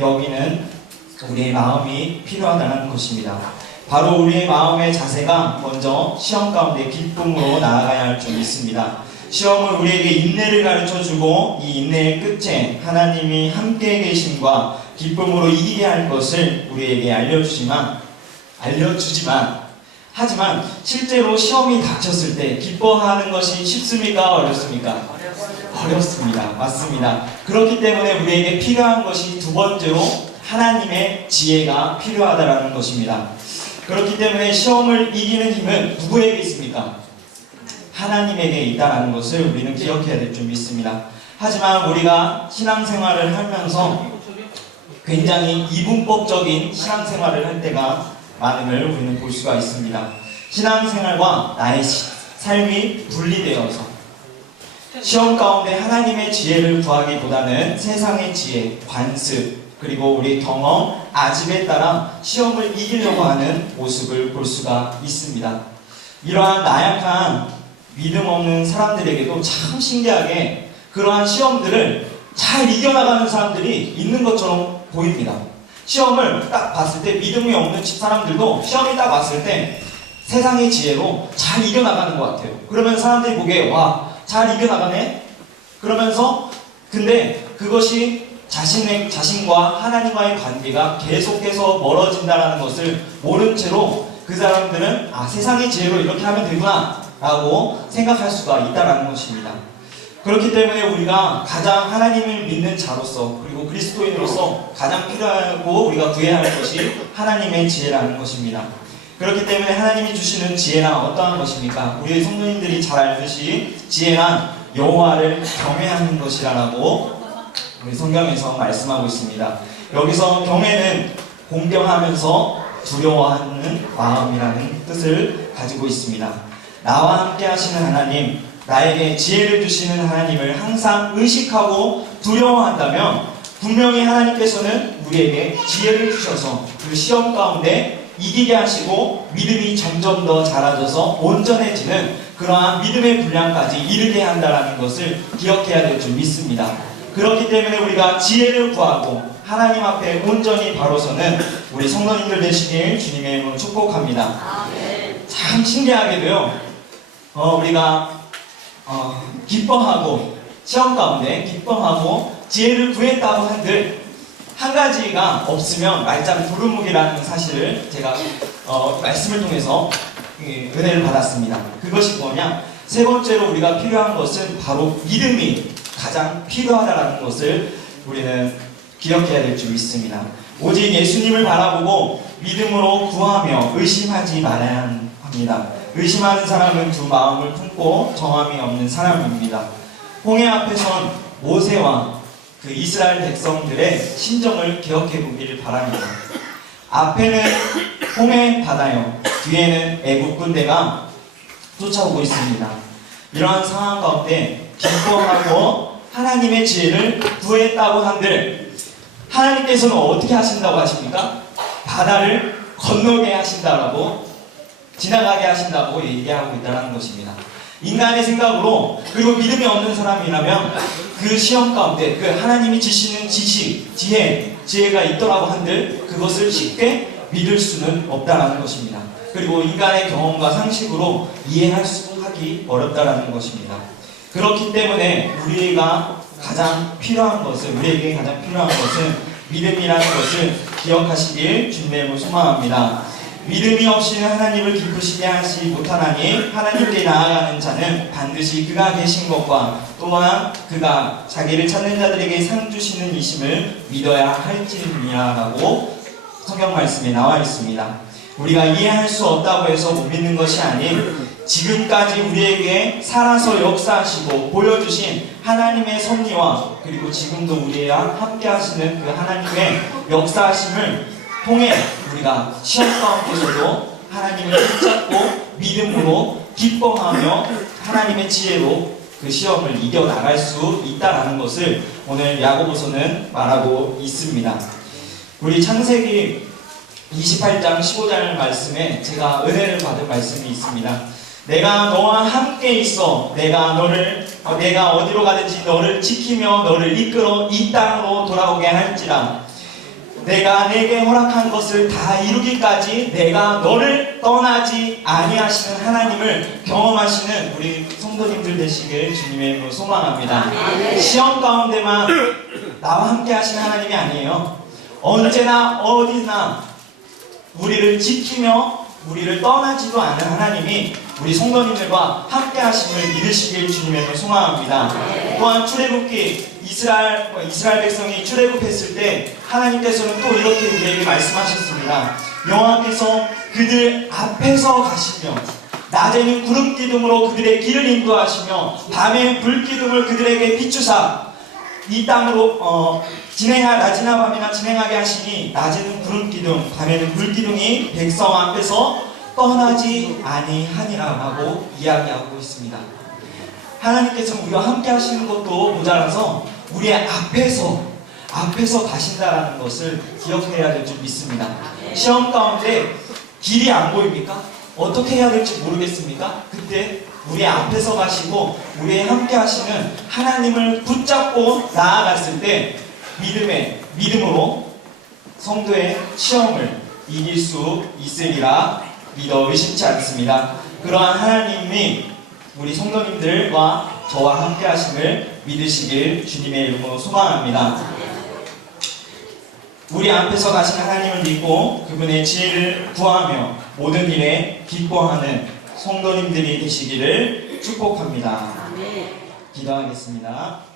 여기는 우리의 마음이 필요하다는 것입니다. 바로 우리의 마음의 자세가 먼저 시험 가운데 기쁨으로 나아가야 할 줄 믿습니다. 시험은 우리에게 인내를 가르쳐주고 이 인내의 끝에 하나님이 함께 계심과 기쁨으로 이기게 할 것을 우리에게 알려주지만 하지만 실제로 시험이 닥쳤을 때 기뻐하는 것이 쉽습니까? 어렵습니까? 어렵습니다. 맞습니다. 그렇기 때문에 우리에게 필요한 것이 두 번째로 하나님의 지혜가 필요하다는 것입니다. 그렇기 때문에 시험을 이기는 힘은 누구에게 있습니까? 하나님에게 있다는 것을 우리는 기억해야 될 줄 믿습니다. 하지만 우리가 신앙생활을 하면서 굉장히 이분법적인 신앙생활을 할 때가 많음을 우리는 볼 수가 있습니다. 신앙생활과 나의 삶이 분리되어서 시험 가운데 하나님의 지혜를 구하기보다는 세상의 지혜, 관습, 그리고 우리 경험, 아집에 따라 시험을 이기려고 하는 모습을 볼 수가 있습니다. 이러한 나약한 믿음 없는 사람들에게도 참 신기하게 그러한 시험들을 잘 이겨나가는 사람들이 있는 것처럼 보입니다. 시험을 딱 봤을 때 믿음이 없는 사람들도 시험이 딱 왔을 때 세상의 지혜로 잘 이겨나가는 것 같아요. 그러면 사람들이 보기에 와, 잘 이겨나가네? 그러면서 근데 그것이 자신과 하나님과의 관계가 계속해서 멀어진다는 것을 모른 채로 그 사람들은 세상의 지혜로 이렇게 하면 되구나 라고 생각할 수가 있다는 것입니다. 그렇기 때문에 우리가 가장 하나님을 믿는 자로서 그리고 그리스도인으로서 가장 필요하고 우리가 구해야 할 것이 하나님의 지혜라는 것입니다. 그렇기 때문에 하나님이 주시는 지혜란 어떠한 것입니까? 우리 성도님들이 잘 알듯이 지혜란 여호와를 경외하는 것이라고 우리 성경에서 말씀하고 있습니다. 여기서 경외는 공경하면서 두려워하는 마음이라는 뜻을 가지고 있습니다. 나와 함께 하시는 하나님, 나에게 지혜를 주시는 하나님을 항상 의식하고 두려워한다면 분명히 하나님께서는 우리에게 지혜를 주셔서 그 시험 가운데 이기게 하시고 믿음이 점점 더 자라져서 온전해지는 그러한 믿음의 분량까지 이르게 한다는 것을 기억해야 될 줄 믿습니다. 그렇기 때문에 우리가 지혜를 구하고 하나님 앞에 온전히 바로서는 우리 성도님들 되시길 주님의 이름으로 축복합니다. 참 신기하게도요, 우리가 기뻐하고 시험 가운데 기뻐하고 지혜를 구했다고 한들 한 가지가 없으면 말짱 두루묵이라는 사실을 제가 말씀을 통해서 은혜를 받았습니다. 그것이 뭐냐? 세 번째로 우리가 필요한 것은 바로 믿음이 가장 필요하다는 것을 우리는 기억해야 될 줄 믿습니다. 오직 예수님을 바라보고 믿음으로 구하며 의심하지 말아야 합니다. 의심하는 사람은 두 마음을 품고 정함이 없는 사람입니다. 홍해 앞에선 모세와 그 이스라엘 백성들의 심정을 기억해 보기를 바랍니다. 앞에는 홍해 바다요, 뒤에는 애국 군대가 쫓아오고 있습니다. 이러한 상황 가운데 기뻐하고 하나님의 지혜를 구했다고 한들 하나님께서는 어떻게 하신다고 하십니까? 바다를 건너게 하신다라고, 지나가게 하신다고 얘기하고 있다는 것입니다. 인간의 생각으로, 그리고 믿음이 없는 사람이라면 그 시험 가운데 그 하나님이 주시는 지식, 지혜가 있더라고 한들 그것을 쉽게 믿을 수는 없다는 것입니다. 그리고 인간의 경험과 상식으로 이해하기 어렵다는 것입니다. 그렇기 때문에 우리에게 가장 필요한 것은 믿음이라는 것을 기억하시길 주님의 소망합니다. 믿음이 없이는 하나님을 기쁘시게 하지 못하나니 하나님께 나아가는 자는 반드시 그가 계신 것과 또한 그가 자기를 찾는 자들에게 상 주시는 이심을 믿어야 할지니라라고 성경 말씀에 나와 있습니다. 우리가 이해할 수 없다고 해서 못 믿는 것이 아닌 지금까지 우리에게 살아서 역사하시고 보여주신 하나님의 섭리와 그리고 지금도 우리와 함께 하시는 그 하나님의 역사하심을 통해 우리가 시험 가운데서도 하나님을 붙잡고 믿음으로 기뻐하며 하나님의 지혜로 그 시험을 이겨나갈 수 있다는 것을 오늘 야고보서는 말하고 있습니다. 우리 창세기 28장 15절 말씀에 제가 은혜를 받은 말씀이 있습니다. 내가 너와 함께 있어 내가 너를 내가 어디로 가든지 너를 지키며 너를 이끌어 이 땅으로 돌아오게 할지라. 내가 내게 허락한 것을 다 이루기까지 내가 너를 떠나지 아니하시는 하나님을 경험하시는 우리 성도님들 되시길 주님의 이름으로 소망합니다. 시험 가운데만 나와 함께 하시는 하나님이 아니에요. 언제나 어디나 우리를 지키며 우리를 떠나지도 않는 하나님이 우리 성도님들과 함께 하심을 믿으시길 주님의 이름으로 소망합니다. 또한 출애굽기 이스라엘 백성이 출애굽했을 때 하나님께서는 또 이렇게 우리에게 말씀하셨습니다. 여호와께서 그들 앞에서 가시며 낮에는 구름 기둥으로 그들의 길을 인도하시며 밤에 불 기둥을 그들에게 비추사 이 땅으로 낮이나 밤이나 진행하게 하시니 낮에는 구름 기둥 밤에는 불 기둥이 백성 앞에서 떠나지 아니하니라 하고 이야기하고 있습니다. 하나님께서는 우리와 함께 하시는 것도 모자라서 우리의 앞에서 가신다라는 것을 기억해야 될 줄 믿습니다. 시험 가운데 길이 안 보입니까? 어떻게 해야 될지 모르겠습니까? 그때 우리 앞에서 가시고 우리의 함께 하시는 하나님을 붙잡고 나아갔을 때 믿음으로 성도의 시험을 이길 수 있으리라 믿어 의심치 않습니다. 그러한 하나님이 우리 성도님들과 저와 함께 하심을 믿으시길 주님의 이름으로 소망합니다. 우리 앞에서 가신 하나님을 믿고 그분의 지혜를 구하며 모든 일에 기뻐하는 성도님들이 되시기를 축복합니다. 기도하겠습니다.